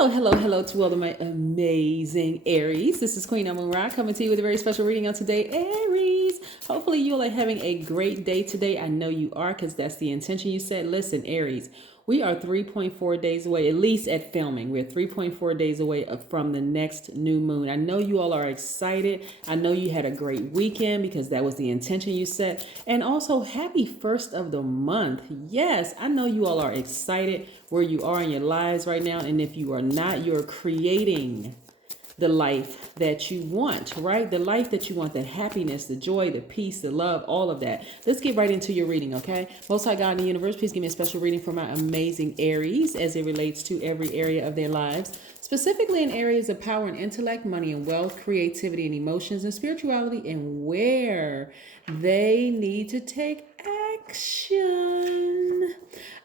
Hello to all of my amazing Aries. This is Queen Amun Ra coming to you with a very special reading on today, Aries. Hopefully you all are having a great day today. I know you are because that's the intention you set. Listen, Aries, we are 3.4 days away, at least at filming. We're 3.4 days away from the next new moon. I know you all are excited. I know you had a great weekend because that was the intention you set. And also, happy first of the month. Yes, I know you all are excited where you are in your lives right now. And if you are not, you're creating the life that you want, right? The life that you want, the happiness, the joy, the peace, the love, all of that. Let's get right into your reading, okay? Most High God in the universe, please give me a special reading for my amazing Aries as it relates to every area of their lives, specifically in areas of power and intellect, money and wealth, creativity and emotions and spirituality, and where they need to take action.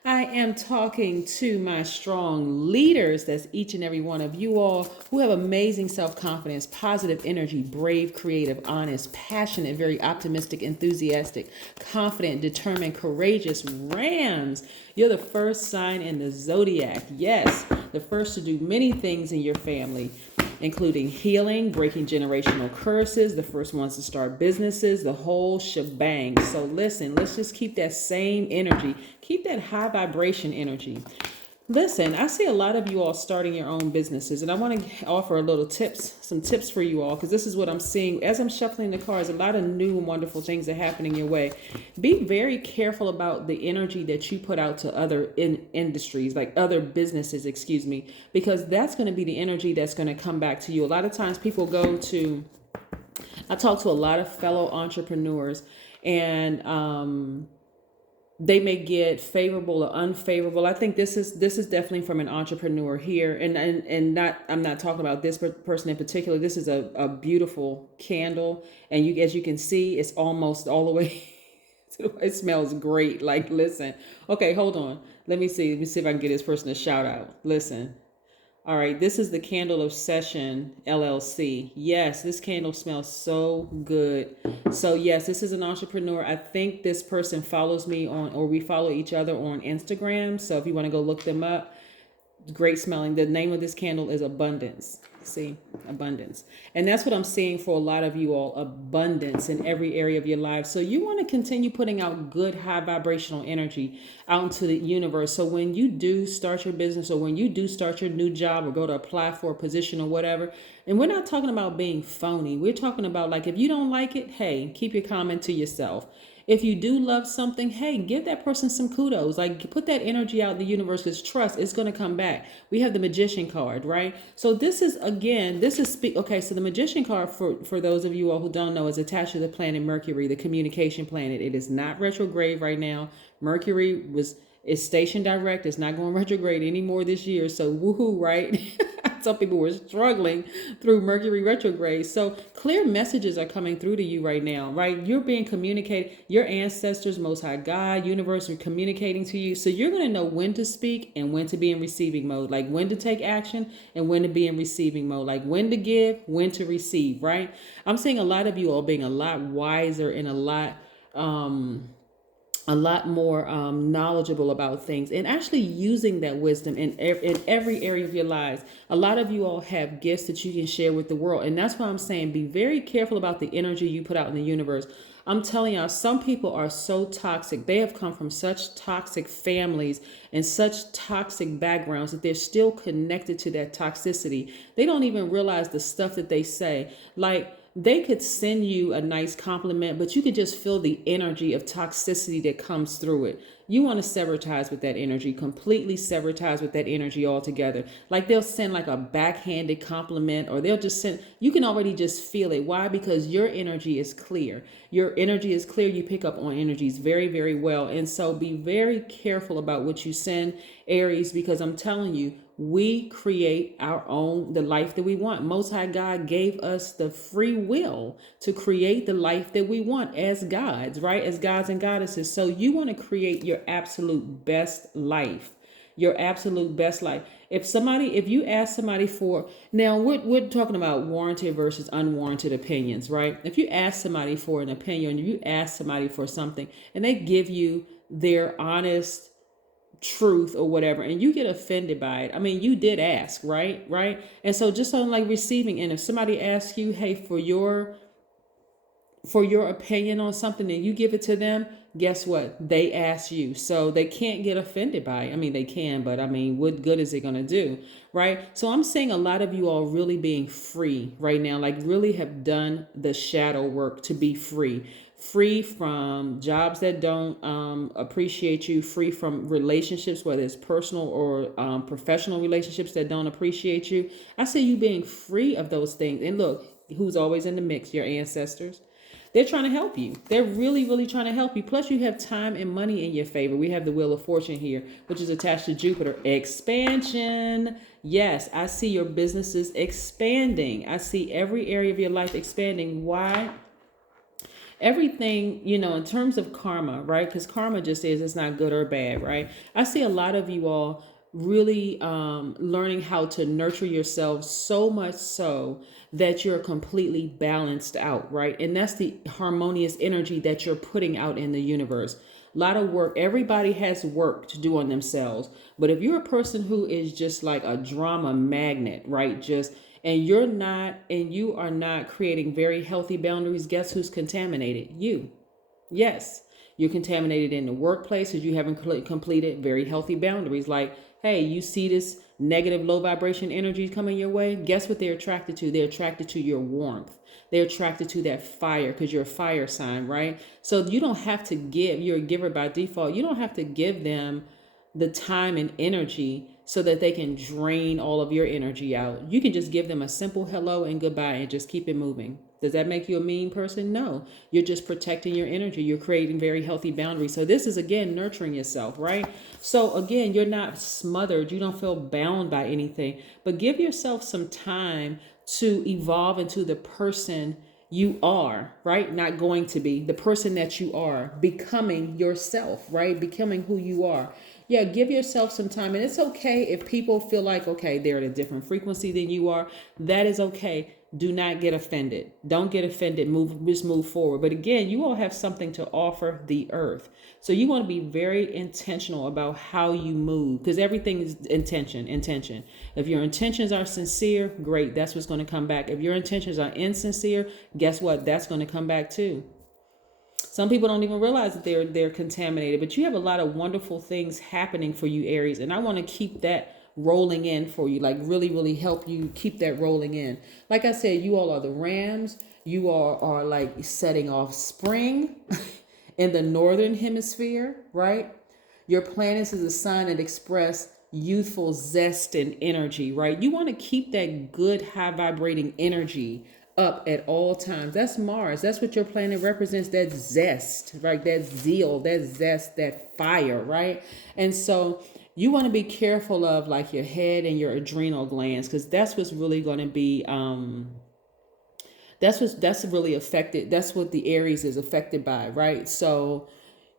I am talking to my strong leaders. That's each and every one of you all who have amazing self-confidence, positive energy, brave, creative, honest, passionate, very optimistic, enthusiastic, confident, determined, courageous Rams. You're the first sign in the Zodiac. Yes, the first to do many things in your family, including healing, breaking generational curses, the first ones to start businesses, the whole shebang. So listen, let's just keep that same energy. Keep that high vibration energy. Listen, I see a lot of you all starting your own businesses, and I want to offer a little tips, some tips for you all, because this is what I'm seeing as I'm shuffling the cards. A lot of new and wonderful things are happening your way. Be very careful about the energy that you put out to other industries, like other businesses, because that's going to be the energy that's going to come back to you. A lot of times people I talk to a lot of fellow entrepreneurs, and they may get favorable or unfavorable. I think this is definitely from an entrepreneur here, and not, I'm not talking about this person in particular. This is a beautiful candle, and as you can see, it's almost all the way. It smells great. Like, listen. Okay, hold on. Let me see if I can get this person a shout out. Listen. All right, this is the Candle of Session LLC. Yes, this candle smells so good. So yes, this is an entrepreneur. I think this person follows me or we follow each other on Instagram. So if you want to go look them up, great smelling. The name of this candle is Abundance. See, abundance. And that's what I'm seeing for a lot of you all, abundance in every area of your life. So you want to continue putting out good, high vibrational energy out into the universe. So when you do start your business, or when you do start your new job, or go to apply for a position or whatever, and we're not talking about being phony. We're talking about, like, if you don't like it, hey, keep your comment to yourself. If you do love something, hey, give that person some kudos. Like, put that energy out in the universe, because trust, it's going to come back. We have the Magician card, right? So this is, again, okay, so the Magician card, for those of you all who don't know, is attached to the planet Mercury, the communication planet. It is not retrograde right now. Mercury is stationed direct. It's not going retrograde anymore this year. So woohoo, right? Some people were struggling through Mercury retrograde. So clear messages are coming through to you right now, right? You're being communicated. Your ancestors, Most High God, universe are communicating to you. So you're going to know when to speak and when to be in receiving mode, like when to take action and when to be in receiving mode, like when to give, when to receive, right? I'm seeing a lot of you all being a lot wiser and a lot more knowledgeable about things, and actually using that wisdom in every area of your lives. A lot of you all have gifts that you can share with the world. And that's why I'm saying be very careful about the energy you put out in the universe. I'm telling y'all, some people are so toxic. They have come from such toxic families and such toxic backgrounds that they're still connected to that toxicity. They don't even realize the stuff that they say. Like, they could send you a nice compliment, but you could just feel the energy of toxicity that comes through it. You want to sever ties with that energy, completely sever ties with that energy altogether. Like, they'll send like a backhanded compliment, or they'll just send, you can already just feel it. Why? Because your energy is clear. Your energy is clear. You pick up on energies very, very well. And so be very careful about what you send, Aries, because I'm telling you, we create the life that we want. Most High God gave us the free will to create the life that we want as gods, right? As gods and goddesses. So you want to create your absolute best life. Your absolute best life. If you ask somebody for, now we're talking about warranted versus unwarranted opinions, right? If you ask somebody for an opinion, if you ask somebody for something and they give you their honest truth or whatever, and you get offended by it. I mean, you did ask, right? Right. And so just on like receiving, and if somebody asks you, hey, for your opinion on something and you give it to them, guess what? They ask you. So they can't get offended by it. I mean, they can, but I mean, what good is it going to do? Right. So I'm seeing a lot of you all really being free right now, like really have done the shadow work to be free. Free from jobs that don't appreciate you, free from relationships, whether it's personal or professional relationships that don't appreciate you. I see you being free of those things. And look, who's always in the mix? Your ancestors. They're trying to help you. They're really, really trying to help you. Plus, you have time and money in your favor. We have the Wheel of Fortune here, which is attached to Jupiter. Expansion. Yes, I see your businesses expanding. I see every area of your life expanding. Why? Everything, in terms of karma, right? Because karma just is, it's not good or bad, right? I see a lot of you all really learning how to nurture yourselves so much so that you're completely balanced out, right? And that's the harmonious energy that you're putting out in the universe. A lot of work. Everybody has work to do on themselves. But if you're a person who is just like a drama magnet, right? And you are not creating very healthy boundaries, guess who's contaminated? You. Yes. You're contaminated in the workplace because you haven't completed very healthy boundaries. Like, hey, you see this negative, low vibration energy coming your way? Guess what they're attracted to? They're attracted to your warmth. They're attracted to that fire because you're a fire sign, right? So you don't have to give. You're a giver by default. You don't have to give them the time and energy so that they can drain all of your energy out. You can just give them a simple hello and goodbye and just keep it moving. Does that make you a mean person? No. You're just protecting your energy. You're creating very healthy boundaries. So this is, again, nurturing yourself, right? So again, you're not smothered. You don't feel bound by anything, but give yourself some time to evolve into the person you are, right? Not going to be the person that you are, becoming yourself, right? Becoming who you are. Yeah, give yourself some time. And it's okay if people feel like, okay, they're at a different frequency than you are. That is okay. Do not get offended. Don't get offended. Just move forward. But again, you all have something to offer the earth. So you want to be very intentional about how you move, because everything is intention. If your intentions are sincere, great. That's what's going to come back. If your intentions are insincere, guess what? That's going to come back too. Some people don't even realize that they're contaminated, but you have a lot of wonderful things happening for you, Aries. And I want to keep that rolling in for you, like really, really help you keep that rolling in. Like I said, you all are the Rams. You all are like setting off spring in the northern hemisphere, right? Your planets is a sign that express youthful zest and energy, right? You want to keep that good, high vibrating energy up at all times. That's Mars. That's what your planet represents, that zest, right? That zeal, that zest, that fire, right? And so you want to be careful of like your head and your adrenal glands, because that's what's really going to be that's really affected. That's what the Aries is affected by, right? So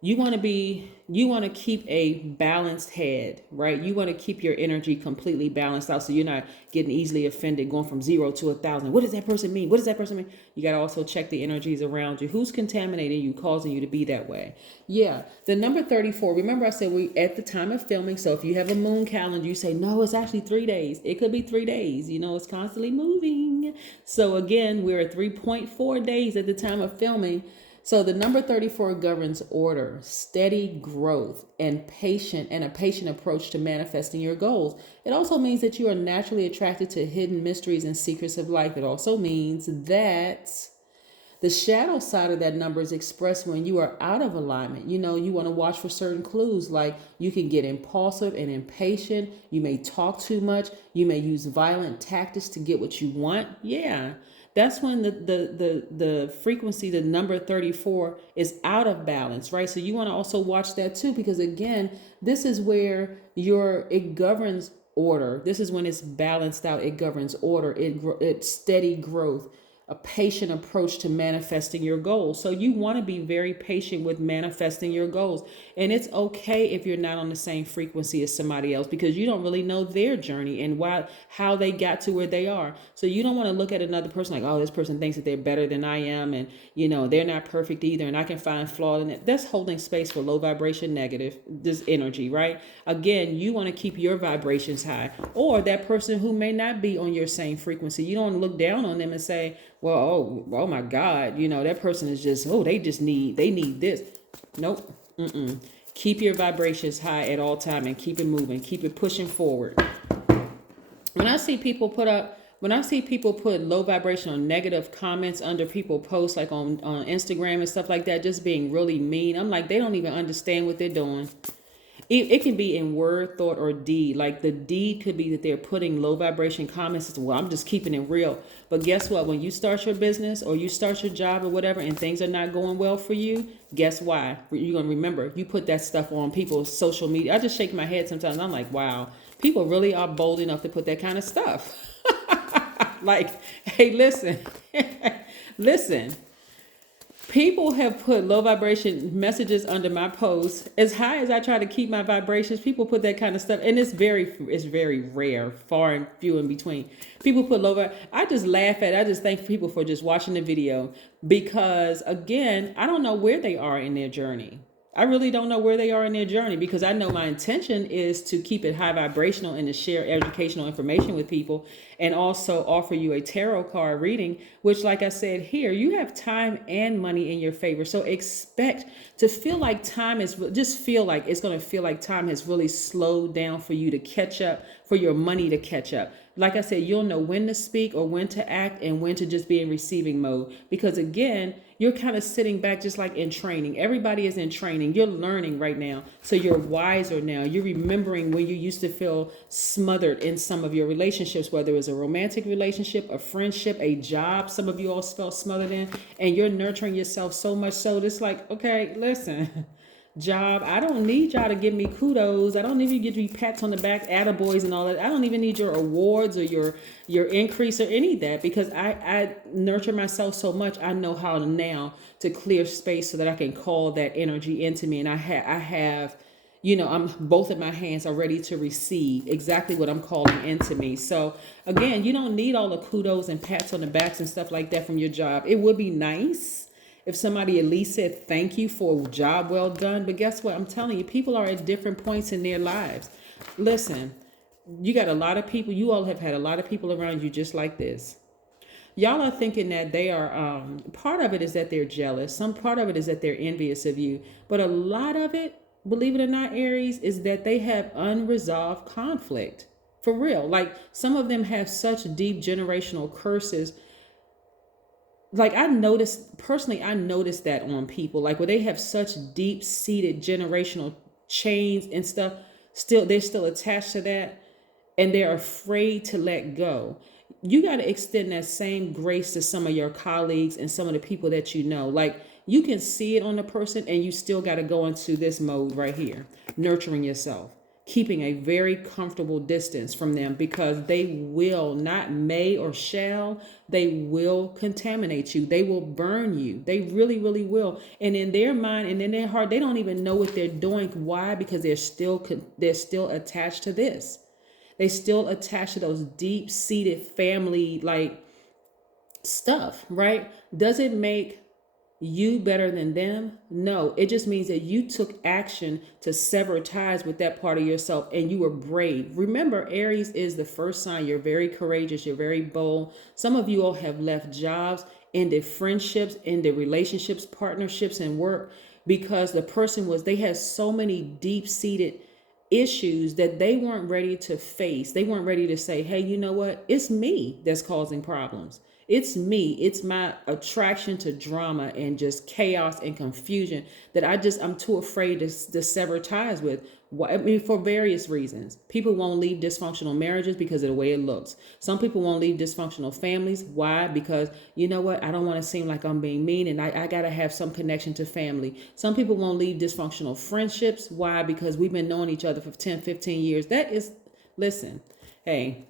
you want to keep a balanced head, right? You want to keep your energy completely balanced out so you're not getting easily offended, going from 0 to 1,000. What does that person mean? What does that person mean? You got to also check the energies around you. Who's contaminating you, causing you to be that way? Yeah. The number 34, remember I said we at the time of filming. So if you have a moon calendar, you say, no, it's actually 3 days. It could be 3 days. It's constantly moving. So again, we're at 3.4 days at the time of filming. So the number 34 governs order, steady growth, and a patient approach to manifesting your goals. It also means that you are naturally attracted to hidden mysteries and secrets of life. It also means that the shadow side of that number is expressed when you are out of alignment. You want to watch for certain clues, like you can get impulsive and impatient. You may talk too much. You may use violent tactics to get what you want. Yeah. That's when the frequency, the number 34 is out of balance, right? So you want to also watch that too, because again, this is where it governs order. This is when it's balanced out. It governs order. It's steady growth. a patient approach to manifesting your goals. So you want to be very patient with manifesting your goals. And it's okay if you're not on the same frequency as somebody else, because you don't really know their journey and how they got to where they are. So you don't want to look at another person like, oh, this person thinks that they're better than I am, and they're not perfect either, and I can find flaw in it. That's holding space for low vibration, negative, this energy, right? Again, you want to keep your vibrations high, or that person who may not be on your same frequency. You don't look down on them and say, well, oh my God, that person is just, they need this. Nope. Keep your vibrations high at all time and keep it moving, keep it pushing forward. When I see people put low vibrational negative comments under people posts, like on Instagram and stuff like that, just being really mean, I'm like, they don't even understand what they're doing. It can be in word, thought, or deed. Like the deed could be that they're putting low vibration comments. Well, I'm just keeping it real. But guess what? When you start your business or you start your job or whatever, and things are not going well for you, guess why? You're going to remember, you put that stuff on people's social media. I just shake my head sometimes. I'm like, wow, people really are bold enough to put that kind of stuff. Like, hey, listen, listen. People have put low vibration messages under my posts. As high as I try to keep my vibrations, people put that kind of stuff, and it's very rare, far and few in between. People put low. I just laugh at it. I just thank people for just watching the video, because again, I don't know where they are in their journey. I really don't know where they are in their journey, because I know my intention is to keep it high vibrational and to share educational information with people, and also offer you a tarot card reading, which, like I said here, you have time and money in your favor. So expect to feel like time is, just feel like it's going to feel like time has really slowed down for you to catch up, for your money to catch up. Like I said, you'll know when to speak or when to act and when to just be in receiving mode. Because again, you're kind of sitting back, just like in training. Everybody is in training. You're learning right now. So you're wiser now. You're remembering when you used to feel smothered in some of your relationships, whether it was a romantic relationship, a friendship, a job. Some of you all felt smothered in, and you're nurturing yourself so much so it's like, okay, listen. Job, I don't need y'all to give me kudos. I don't need you to give me pats on the back, attaboys and all that. I don't even need your awards or your increase or any of that, because I nurture myself so much. I know how now to clear space so that I can call that energy into me. And I have, I'm both of my hands are ready to receive exactly what I'm calling into me. So again, you don't need all the kudos and pats on the backs and stuff like that from your job. It would be nice if somebody at least said thank you for a job well done. But guess what? I'm telling you, people are at different points in their lives. Listen, you got a lot of people. You all have had a lot of people around you just like this. Y'all are thinking that they are, part of it is that they're jealous. Some part of it is that they're envious of you. But a lot of it, believe it or not, Aries, is that they have unresolved conflict. For real. Like, some of them have such deep generational curses. Like, I noticed that on people, like where they have such deep seated generational chains and stuff, they're still attached to that, and they're afraid to let go. You got to extend that same grace to some of your colleagues and some of the people that you know. Like, you can see it on the person, and you still got to go into this mode right here, nurturing yourself, keeping a very comfortable distance from them, because they will, not may or shall, they will contaminate you. They will burn you. They really, really will. And in their mind and in their heart, they don't even know what they're doing. Why? Because they're still attached to this. They still attached to those deep-seated family like stuff, right? Does it make you better than them? No, it just means that you took action to sever ties with that part of yourself, and you were brave. Remember, Aries is the first sign. You're very courageous. You're very bold. Some of you all have left jobs, ended friendships, ended relationships, partnerships, and work, because the person they had so many deep-seated issues that they weren't ready to face. They weren't ready to say, hey, you know what? It's me that's causing problems. It's me. It's my attraction to drama and just chaos and confusion that I'm too afraid to sever ties with. I mean, for various reasons. People won't leave dysfunctional marriages because of the way it looks. Some people won't leave dysfunctional families. Why? Because, you know what? I don't want to seem like I'm being mean, and I got to have some connection to family. Some people won't leave dysfunctional friendships. Why? Because we've been knowing each other for 10, 15 years. Listen, hey,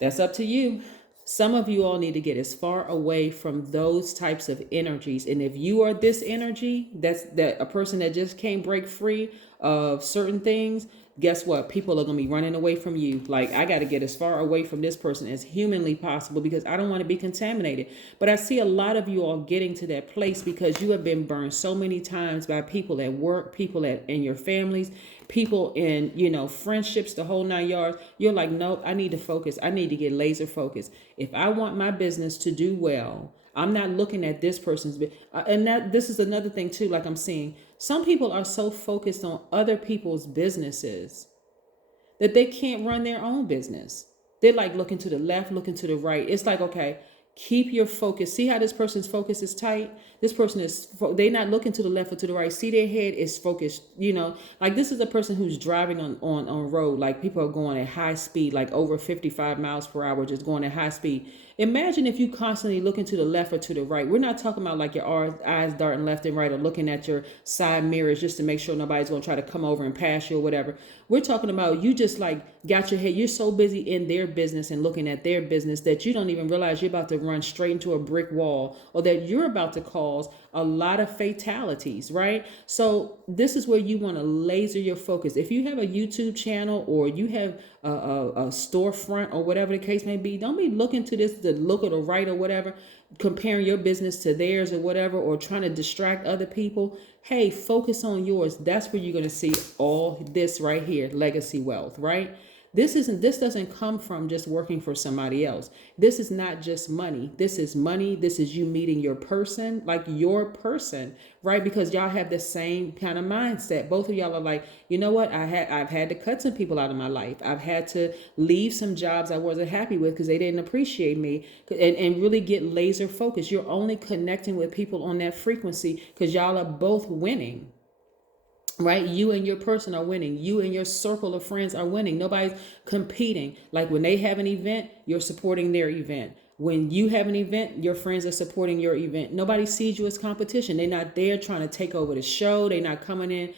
that's up to you. Some of you all need to get as far away from those types of energies. And if you are this energy, that a person that just can't break free of certain things, guess what? People are going to be running away from you. Like, I got to get as far away from this person as humanly possible because I don't want to be contaminated. But I see a lot of you all getting to that place because you have been burned so many times by people at work, people in your families, people in, friendships, the whole 9 yards. You're like, nope, I need to focus. I need to get laser focused. If I want my business to do well, I'm not looking at this person's, and this is another thing too, like I'm seeing, some people are so focused on other people's businesses that they can't run their own business. They're like looking to the left, looking to the right. It's like, okay, keep your focus. See how this person's focus is tight? This person they're not looking to the left or to the right. See, their head is focused, like this is a person who's driving on road. Like people are going at high speed, like over 55 miles per hour, just going at high speed. Imagine if you constantly looking to the left or to the right. We're not talking about like your eyes darting left and right or looking at your side mirrors just to make sure nobody's going to try to come over and pass you or whatever. We're talking about you just like got your head. You're so busy in their business and looking at their business that you don't even realize you're about to run straight into a brick wall or that you're about to cause a lot of fatalities, right? So this is where you want to laser your focus. If you have a YouTube channel or you have a storefront or whatever the case may be, don't be looking to this, the look of the right or whatever, comparing your business to theirs or whatever, or trying to distract other people. Hey, focus on yours. That's where you're going to see all this right here, legacy wealth, right? This doesn't come from just working for somebody else. This is not just money. This is money. This is you meeting your person, like your person, right? Because y'all have the same kind of mindset. Both of y'all are like, you know what? I've had to cut some people out of my life. I've had to leave some jobs I wasn't happy with because they didn't appreciate me, and really get laser focused. You're only connecting with people on that frequency because y'all are both winning. Right? You and your person are winning. You and your circle of friends are winning. Nobody's competing. Like when they have an event, you're supporting their event. When you have an event, your friends are supporting your event. Nobody sees you as competition. They're not there trying to take over the show. They're not coming in,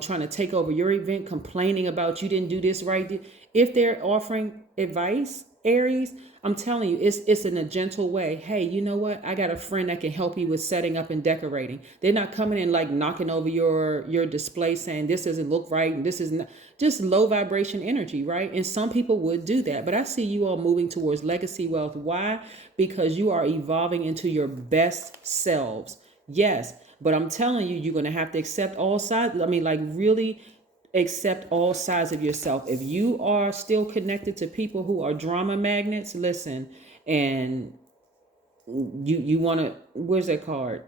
trying to take over your event, complaining about you didn't do this right. If they're offering advice, Aries, I'm telling you, it's in a gentle way. Hey, you know what? I got a friend that can help you with setting up and decorating. They're not coming in like knocking over your display saying this doesn't look right and this is not, just low vibration energy, right? And some people would do that. But I see you all moving towards legacy wealth. Why? Because you are evolving into your best selves. Yes, but I'm telling you, you're going to have to accept all sides. I mean, like really accept all sides of yourself. If you are still connected to people who are drama magnets, listen, and you want to, where's that card?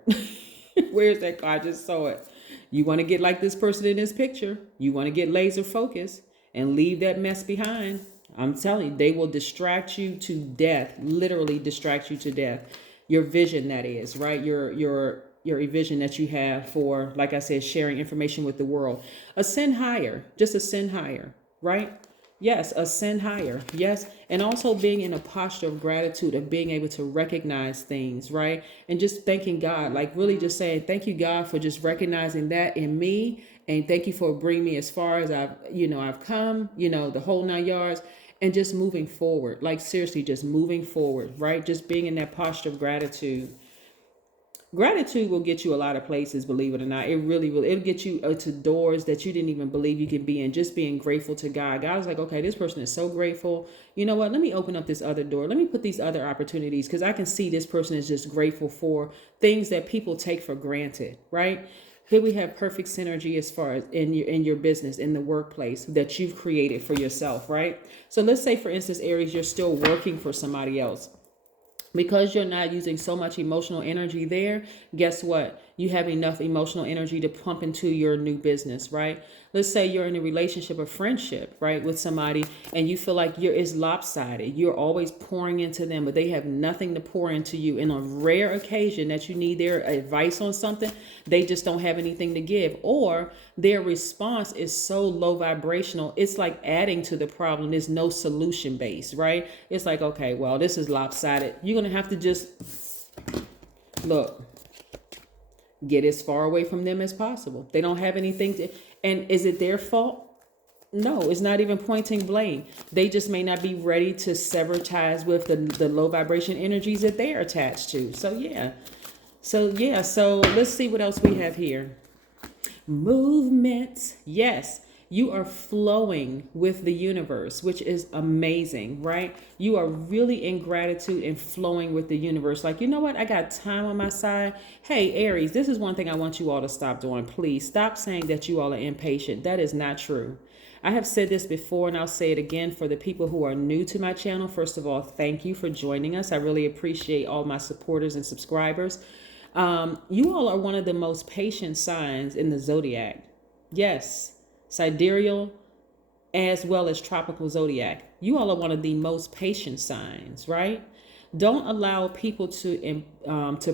Where's that card? I just saw it. You want to get like this person in this picture. You want to get laser focused and leave that mess behind. I'm telling you, they will distract you to death, literally distract you to death. Your vision, that is, right? Your vision that you have for, like I said, sharing information with the world. Ascend higher, just ascend higher, right? Yes, ascend higher. Yes. And also being in a posture of gratitude, of being able to recognize things, right? And just thanking God, like really just saying, thank you, God, for just recognizing that in me. And thank you for bringing me as far as I've come, the whole 9 yards, and just moving forward. Like seriously, just moving forward, right? Just being in that posture of gratitude. Gratitude will get you a lot of places, believe it or not. It really will. It'll get you to doors that you didn't even believe you could be in. Just being grateful to God. God was like, okay, this person is so grateful. You know what? Let me open up this other door. Let me put these other opportunities, because I can see this person is just grateful for things that people take for granted, right? Here we have perfect synergy as far as in your business, in the workplace that you've created for yourself, right? So let's say, for instance, Aries, you're still working for somebody else. Because you're not using so much emotional energy there, guess what? You have enough emotional energy to pump into your new business, right? Let's say you're in a relationship or friendship, right, with somebody, and you feel like it's lopsided. You're always pouring into them, but they have nothing to pour into you. And on a rare occasion that you need their advice on something, they just don't have anything to give. Or their response is so low vibrational, it's like adding to the problem. There's no solution base, right? It's like, okay, well, this is lopsided. You're going to have to just, look, get as far away from them as possible. They don't have anything to, and is it their fault? No, it's not even pointing blame. They just may not be ready to sever ties with the low vibration energies that they are attached to. So yeah. So let's see what else we have here. Movement. Yes, you are flowing with the universe, which is amazing, right? You are really in gratitude and flowing with the universe. Like, you know what? I got time on my side. Hey, Aries, this is one thing I want you all to stop doing. Please stop saying that you all are impatient. That is not true. I have said this before and I'll say it again for the people who are new to my channel. First of all, thank you for joining us. I really appreciate all my supporters and subscribers. You all are one of the most patient signs in the zodiac. Yes, sidereal as well as tropical zodiac. You all are one of the most patient signs, right? Don't allow people to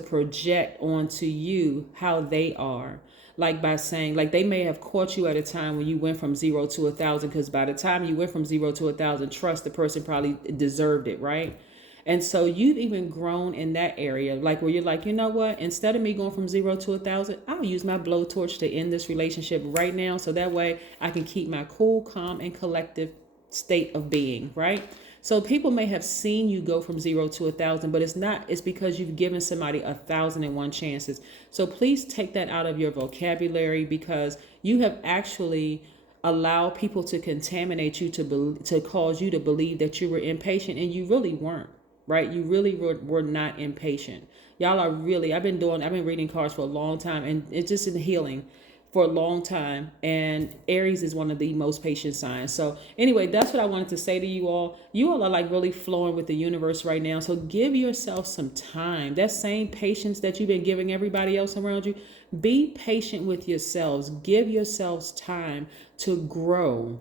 project onto you how they are. Like by saying, like they may have caught you at a time when you went from 0 to 1,000, because by the time you went from 0 to 1,000, trust the person probably deserved it, right? And so you've even grown in that area, like where you're like, you know what, instead of me going from 0 to 1,000, I'll use my blowtorch to end this relationship right now. So that way I can keep my cool, calm, and collective state of being, right? So people may have seen you go from 0 to 1,000, but it's because you've given somebody 1,001 chances. So please take that out of your vocabulary, because you have actually allowed people to contaminate you to cause you to believe that you were impatient, and you really weren't. Right? You really were not impatient. Y'all are really, I've been reading cards for a long time, and it's just in healing for a long time. And Aries is one of the most patient signs. So anyway, that's what I wanted to say to you all. You all are like really flowing with the universe right now. So give yourself some time. That same patience that you've been giving everybody else around you, be patient with yourselves. Give yourselves time to grow.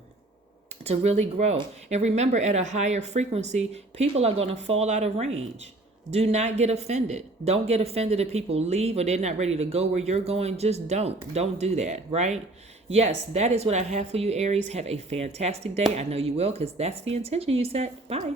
To really grow. And remember, at a higher frequency, people are going to fall out of range. Do not get offended. Don't get offended if people leave or they're not ready to go where you're going. Just don't do that, right? Yes, that is what I have for you, Aries. Have a fantastic day. I know you will, because that's the intention you set. Bye.